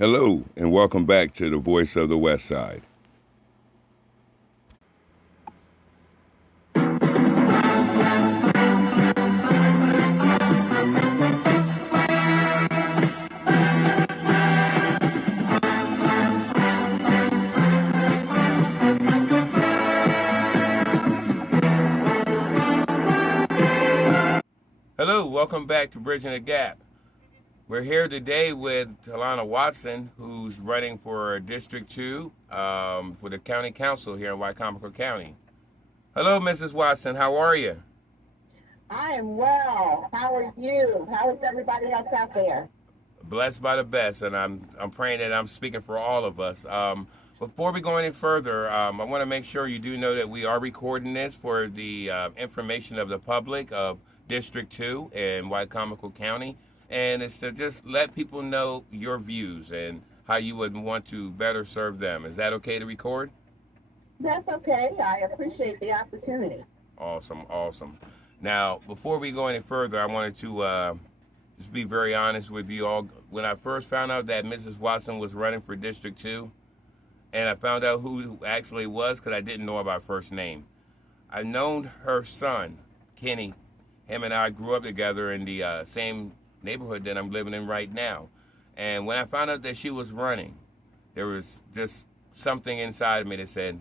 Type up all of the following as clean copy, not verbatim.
Hello, and welcome back to the Voice of the West Side. Hello, welcome back to Bridging the Gap. We're here today with Talana Watson, who's running for District 2 for the County Council here in Wycomico County. Hello, Mrs. Watson. How are you? I am well. How are you? How is everybody else out there? Blessed by the best, and I'm praying that I'm speaking for all of us. Before we go any further, I want to make sure you do know that we are recording this for the information of the public of District 2 in Wycomico County, and it's to just let people know your views and how you would want to better serve them. Is that okay to record? That's okay. I appreciate the opportunity. Awesome, awesome. Now, before we go any further, I wanted to just be very honest with you all. When I first found out that Mrs. Watson was running for District 2, and I found out who actually was because I didn't know her by first name. I've known her son, Kenny. Him and I grew up together in the same neighborhood that I'm living in right now. And when I found out that she was running, there was just something inside of me that said,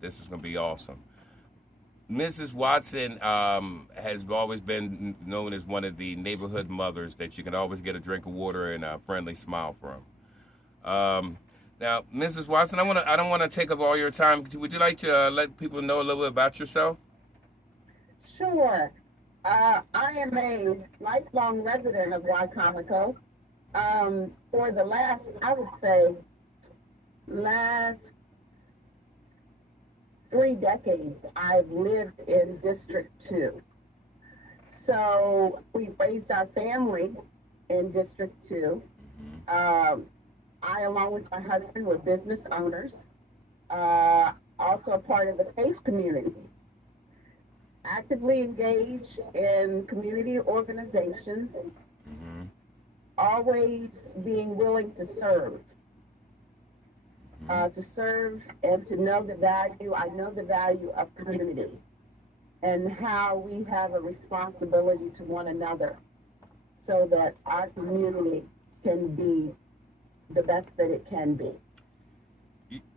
this is going to be awesome. Mrs. Watson has always been known as one of the neighborhood mothers that you can always get a drink of water and a friendly smile from. Now, Mrs. Watson, I don't want to take up all your time. Would you like to let people know a little bit about yourself? Sure. I am a lifelong resident of Wycomico. For the last, I would say, last 3 decades, I've lived in District 2. So we raised our family in District 2. I, along with my husband, were business owners, also a part of the faith community, actively engaged in community organizations, always being willing to serve. To serve and to know the value. I know the value of community and how we have a responsibility to one another so that our community can be the best that it can be.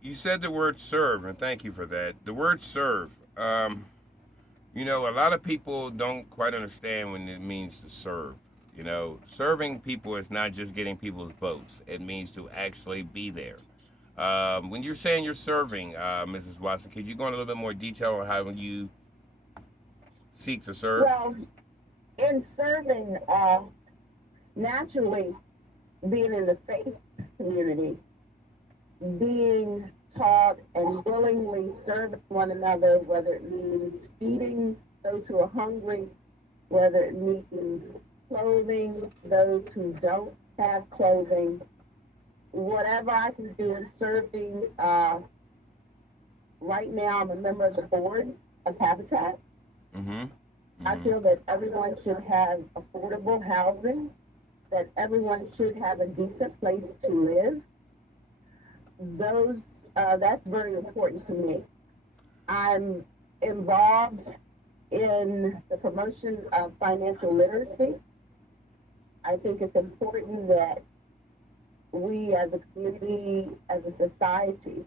You said the word serve, and thank you for that. The word serve, a lot of people don't quite understand what it means to serve. Serving people is not just getting people's votes. It means to actually be there. When you're saying you're serving, Mrs. Watson, could you go into a little bit more detail on how you seek to serve? Well, in serving, naturally, being in the faith community, being taught and willingly serving one another, whether it means feeding those who are hungry, whether it means clothing those who don't have clothing, whatever I can do in serving. Right now, I'm a member of the board of Habitat. I feel that everyone should have affordable housing, that everyone should have a decent place to live. That's very important to me. I'm involved in the promotion of financial literacy. I think it's important that we as a community, as a society,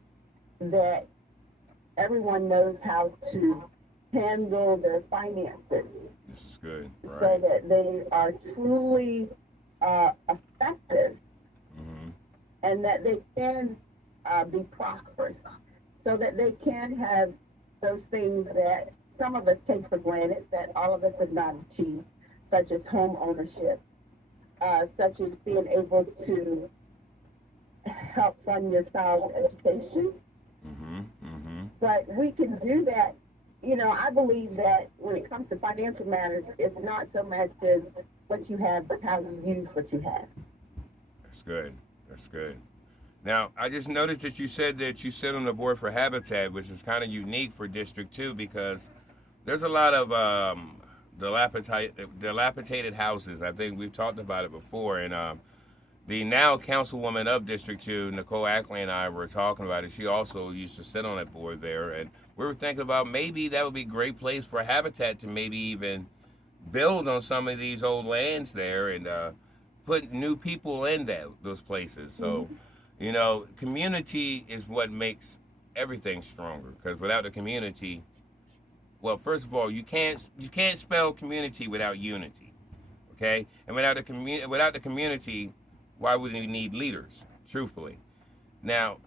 that everyone knows how to handle their finances. This is good. Right. So that they are truly effective and that they can be prosperous, so that they can have those things that some of us take for granted, that all of us have not achieved, such as home ownership, such as being able to help fund your child's education. But we can do that. I believe that when it comes to financial matters, it's not so much as what you have, but how you use what you have. That's good. That's good. Now, I just noticed that you said that you sit on the board for Habitat, which is kind of unique for District 2 because there's a lot of dilapidated houses. I think we've talked about it before, and The now councilwoman of District 2, Nicole Ackley, and I were talking about it. She also used to sit on that board there, and we were thinking about maybe that would be a great place for Habitat to maybe even build on some of these old lands there and put new people in those places. So, community is what makes everything stronger. Because without the community, well, first of all, you can't spell community without unity. Okay, and without the community, why would we need leaders? Truthfully, now,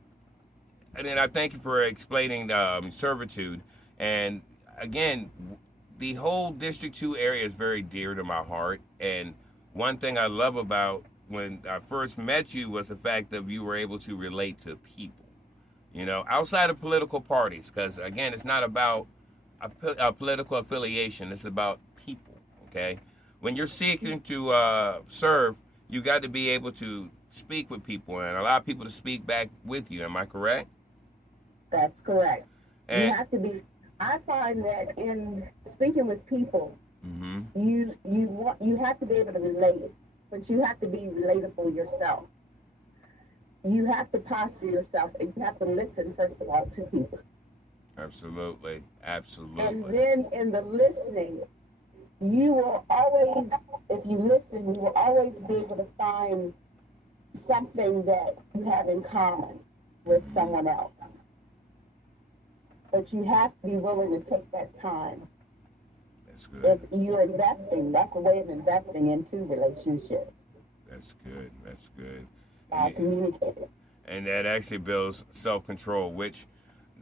and then I thank you for explaining servitude. And again, the whole District 2 area is very dear to my heart. And one thing I love about when I first met you was the fact that you were able to relate to people, outside of political parties. Because, again, it's not about a political affiliation, it's about people, okay? When you're seeking to serve, you got to be able to speak with people and allow people to speak back with you. Am I correct? That's correct. And, You have to be. I find that in speaking with people, mm-hmm. you have to be able to relate, but you have to be relatable yourself. You have to posture yourself, and you have to listen first of all to people. Absolutely. And then in the listening, you will always, if you listen, you will always be able to find something that you have in common with someone else. But you have to be willing to take that time. That's good. If you're investing, that's a way of investing into relationships. That's good. That's good. Communicating. And that actually builds self-control, which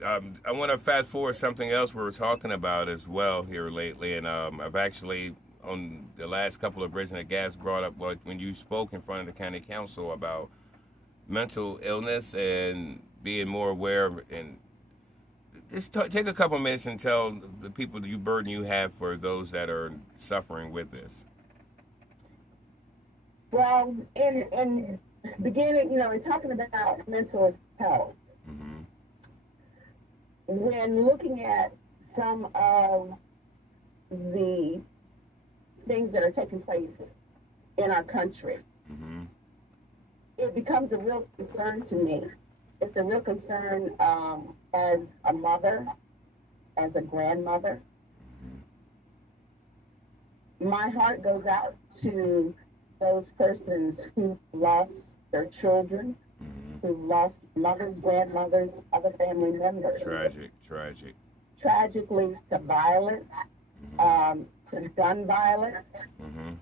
I want to fast forward something else we were talking about as well here lately. And I've actually, on the last couple of Bridging the Gaps, brought up when you spoke in front of the county council about mental illness and being more aware of it. And just take a couple minutes and tell the people the burden you have for those that are suffering with this. Well, in beginning, in talking about mental health, Mm-hmm. when looking at some of the things that are taking place in our country, Mm-hmm. it becomes a real concern to me. It's a real concern as a mother, as a grandmother. My heart goes out to those persons who lost their children, Mm-hmm. who lost mothers, grandmothers, other family members. Tragic. Tragically, to violence, Mm-hmm. to gun violence. Mm-hmm.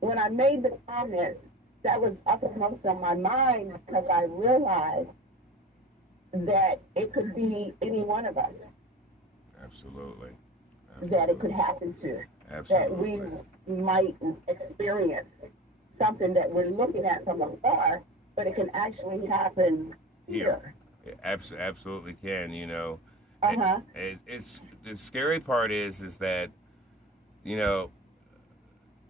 When I made the comments, that was uppermost on my mind because I realized that it could be any one of us Absolutely. that it could happen to. Absolutely. That we might experience something that we're looking at from afar, but it can actually happen here. It absolutely can. Uh-huh. It's the scary part is that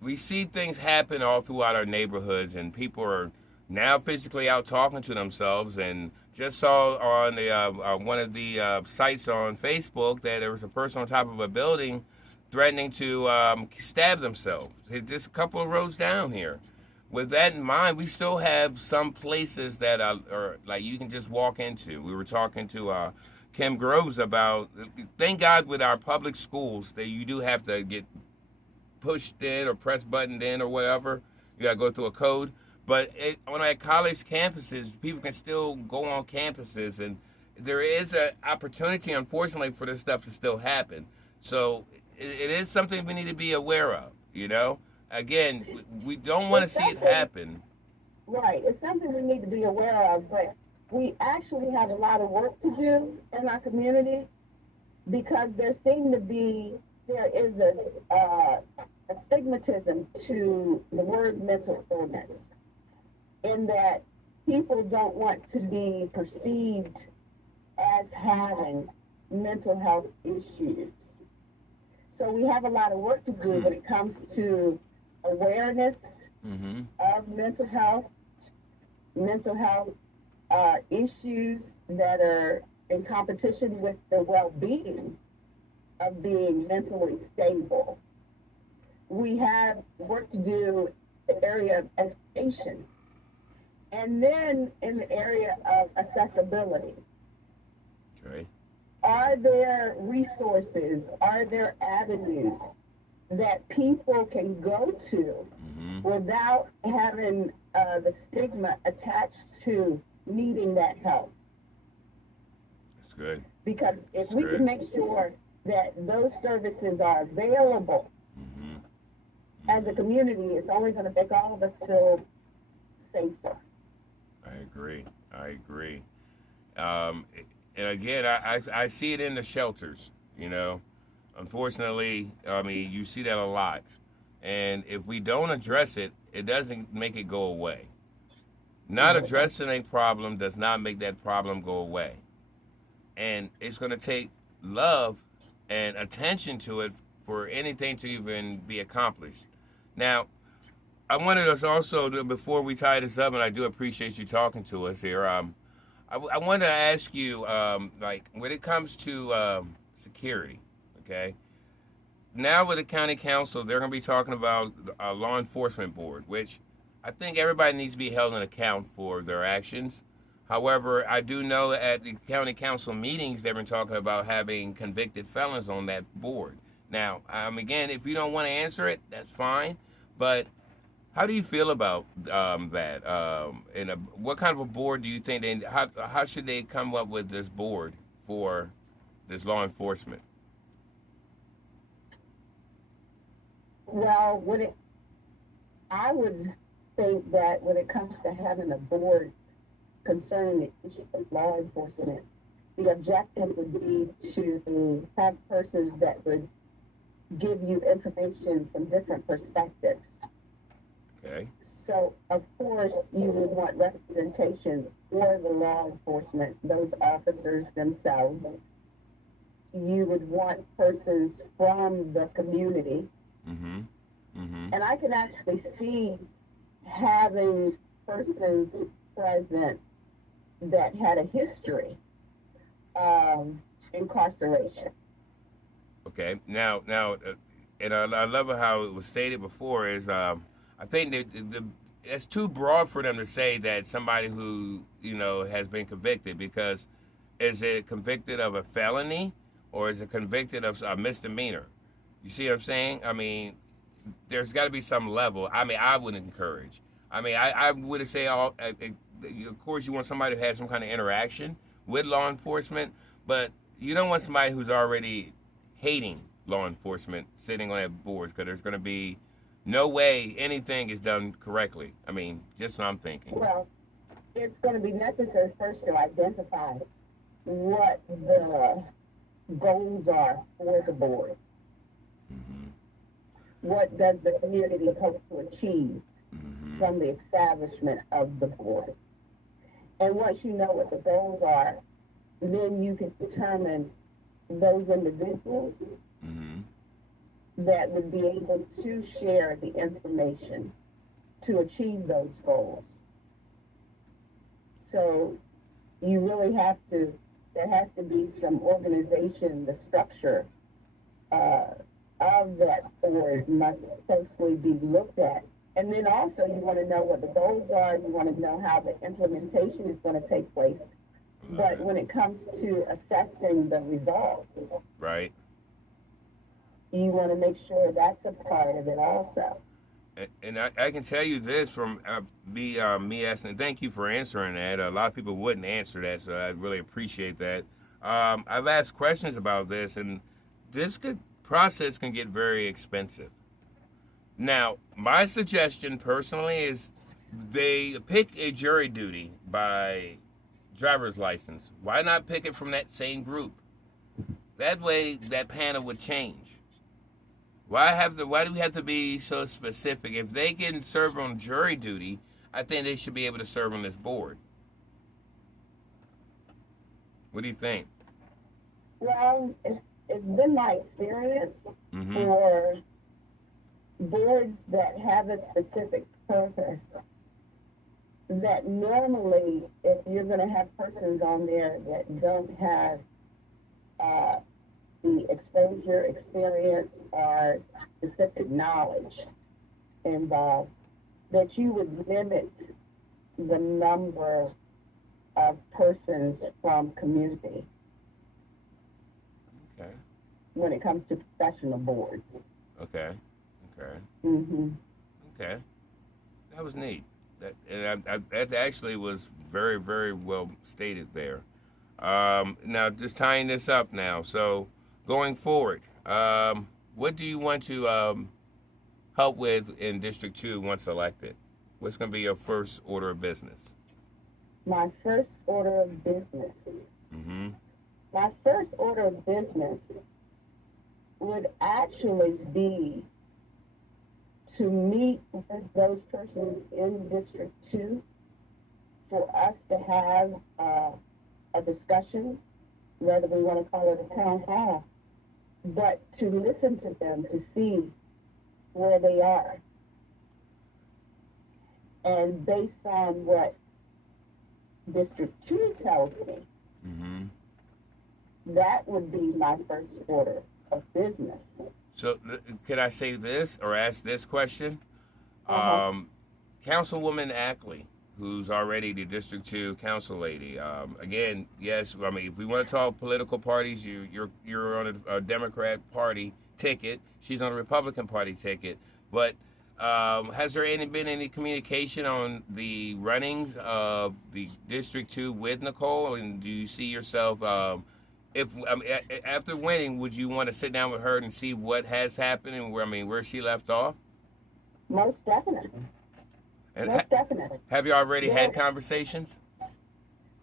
we see things happen all throughout our neighborhoods, and people are now physically out talking to themselves. And just saw on the one of the sites on Facebook that there was a person on top of a building threatening to stab themselves. Just a couple of roads down here. With that in mind, we still have some places that are like you can just walk into. We were talking to Kim Groves about, thank God with our public schools that you do have to get pushed in or press buttoned in or whatever. You got to go through a code. But on our college campuses, people can still go on campuses, and there is an opportunity, unfortunately, for this stuff to still happen. So it is something we need to be aware of, Again, we don't want to see it happen. Right. It's something we need to be aware of, but we actually have a lot of work to do in our community because there is a stigmatism to the word mental illness, in that people don't want to be perceived as having mental health issues. So we have a lot of work to do when it comes to awareness Mm-hmm. of mental health issues that are in competition with the well-being of being mentally stable. We have work to do in the area of education And then in the area of accessibility, Okay. are there resources, are there avenues that people can go to Mm-hmm. without having the stigma attached to needing that help? That's good. Because if That's we can good. make sure that those services are available Mm-hmm. as a Mm-hmm. community, it's only going to make all of us feel safer. I agree. I agree. Um, and again, I see it in the shelters. You know, unfortunately, I mean, you see that a lot. And if we don't address it, it doesn't make it go away. Not addressing a problem does not make that problem go away. And it's going to take love and attention to it for anything to even be accomplished. Now, I wanted us also to, before we tie this up, and I do appreciate you talking to us here. I wanted to ask you, like, when it comes to security, okay? Now with the county council, they're going to be talking about a law enforcement board, which I think everybody needs to be held in account for their actions. However, I do know at the county council meetings they've been talking about having convicted felons on that board. Now, again, if you don't want to answer it, that's fine. But how do you feel about that? What kind of a board do you think they? How should they come up with this board for this law enforcement? Well, I would think that when it comes to having a board concerning the issue of law enforcement, the objective would be to have persons that would give you information from different perspectives. Okay. So, of course, you would want representation for the law enforcement, those officers themselves. You would want persons from the community. Mm-hmm. Mm-hmm. And I can actually see having persons present that had a history of incarceration. Okay. And I love how it was stated before. Is I think that it's too broad for them to say that somebody who has been convicted, because is it convicted of a felony or is it convicted of a misdemeanor? You see what I'm saying? I mean, there's got to be some level. I mean, I would encourage. I would say of course, you want somebody who has some kind of interaction with law enforcement, but you don't want somebody who's already hating law enforcement sitting on that board, because there's going to be no way anything is done correctly. I mean, just what I'm thinking. Well, it's going to be necessary first to identify what the goals are for the board. Mm-hmm. What does the community hope to achieve Mm-hmm. from the establishment of the board? And once you know what the goals are, then you can determine those individuals Mm-hmm. that would be able to share the information to achieve those goals. So you really have to, there has to be some organization, the structure of that board must closely be looked at. And then also you want to know what the goals are, you want to know how the implementation is going to take place. But when it comes to assessing the results, right, you want to make sure that's a part of it also. and I can tell you this from me asking. Thank you for answering that. A lot of people wouldn't answer that, so I really appreciate that. I've asked questions about this, and process can get very expensive. Now, my suggestion personally is they pick a jury duty by driver's license. Why not pick it from that same group? That way, that panel would change. Why do we have to be so specific? If they can serve on jury duty, I think they should be able to serve on this board. What do you think? Well, it's been my experience Mm-hmm. for boards that have a specific purpose that normally, if you're going to have persons on there that don't have the exposure, experience, or specific knowledge involved, that you would limit the number of persons from community Okay. when it comes to professional boards. Okay. Okay. Mm-hmm. Okay. That was neat. That actually was very, very well stated there. Now, just tying this up now. So, going forward, what do you want to help with in District 2 once elected? What's going to be your first order of business? My first order of business. Mm-hmm. My first order of business would actually be to meet with those persons in District 2 for us to have a discussion, whether we want to call it a town hall, but to listen to them to see where they are. And based on what District 2 tells me, Mm-hmm. that would be my first order of business. So, can I say this or ask this question? Uh-huh. Councilwoman Ackley, who's already the District 2 council lady. Again, yes, I mean, if we want to talk political parties, you're on a Democrat Party ticket. She's on a Republican Party ticket. But has there been any communication on the runnings of the District 2 with Nicole? And do you see yourself, if after winning, would you want to sit down with her and see what has happened and where she left off? Most definitely. And Most definitely. have you already Yeah. had conversations?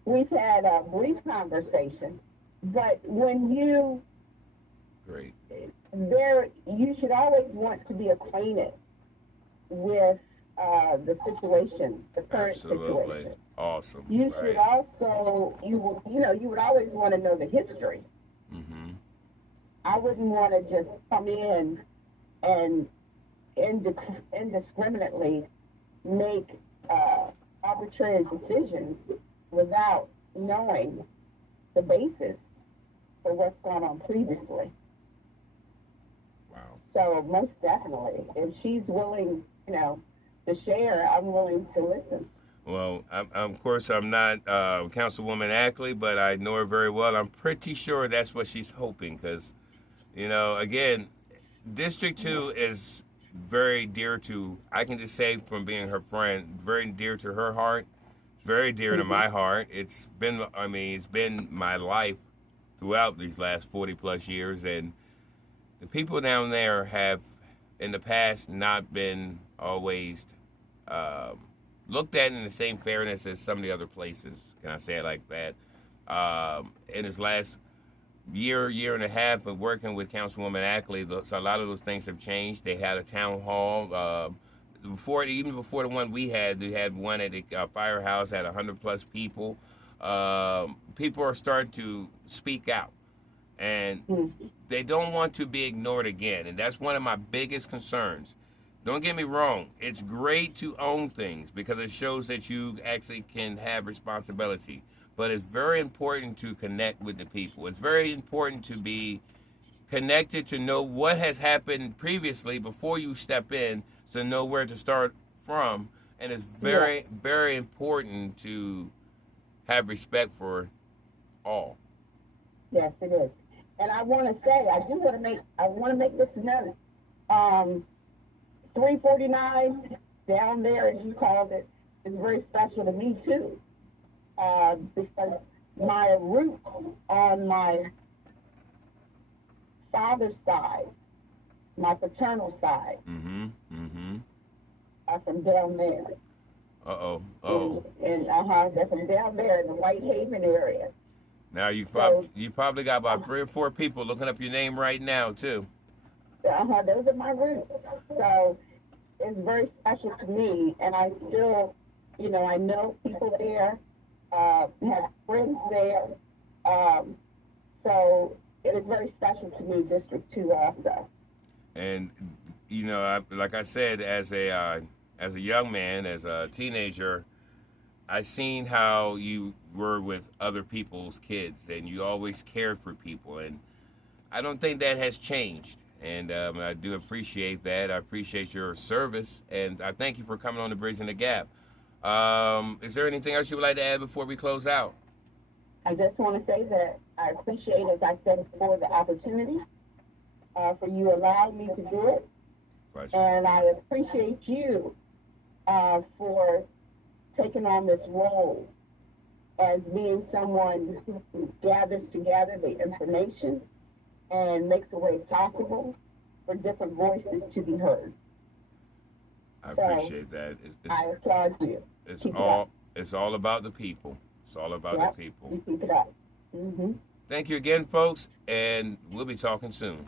We've had a brief conversation, but when you Great. you should always want to be acquainted with the situation, the current Absolutely. situation. Awesome. You Right. should also you would always want to know the history. Mm-hmm. I wouldn't want to just come in and indiscriminately make arbitrary decisions without knowing the basis for what's gone on previously. Wow. So most definitely, if she's willing, to share, I'm willing to listen. Well, of course, I'm not Councilwoman Ackley, but I know her very well. I'm pretty sure that's what she's hoping because, again, District 2 is very dear to, I can just say from being her friend, very dear to her heart, very dear to my heart. It's been my life throughout these last 40 plus years. And the people down there have, in the past, not been always looked at in the same fairness as some of the other places. Can I say it like that? In this last year and a half of working with Councilwoman Ackley, a lot of those things have changed. They had a town hall. Even before the one we had one at the firehouse, had 100 plus people. People are starting to speak out, and they don't want to be ignored again. And that's one of my biggest concerns. Don't get me wrong. It's great to own things because it shows that you actually can have responsibility. But it's very important to connect with the people. It's very important to be connected to know what has happened previously before you step in to know where to start from. And it's very, very important to have respect for all. Yes, it is. And I want to say, I want to make this note. 349 down there, as you called it, is very special to me too. Because my roots on my father's side, my paternal side, are from down there. And they're from down there in the Whitehaven area. Now you probably got about 3 or 4 people looking up your name right now too. Those are my roots. So it's very special to me, and I still, I know people there, have friends there. So it is very special to me, District 2 also. And like I said, as a young man, as a teenager, I seen how you were with other people's kids, and you always cared for people, and I don't think that has changed. And I do appreciate that. I appreciate your service, and I thank you for coming on the Bridging the Gap. Is there anything else you would like to add before we close out? I just want to say that I appreciate, as I said before, the opportunity for you allowing me to do it. Pleasure. And I appreciate you for taking on this role as being someone who gathers together the information and makes a way possible for different voices to be heard. I appreciate that. I applaud you. It's all about the people. It's all about the people. You keep it up. Mm-hmm. Thank you again, folks, and we'll be talking soon.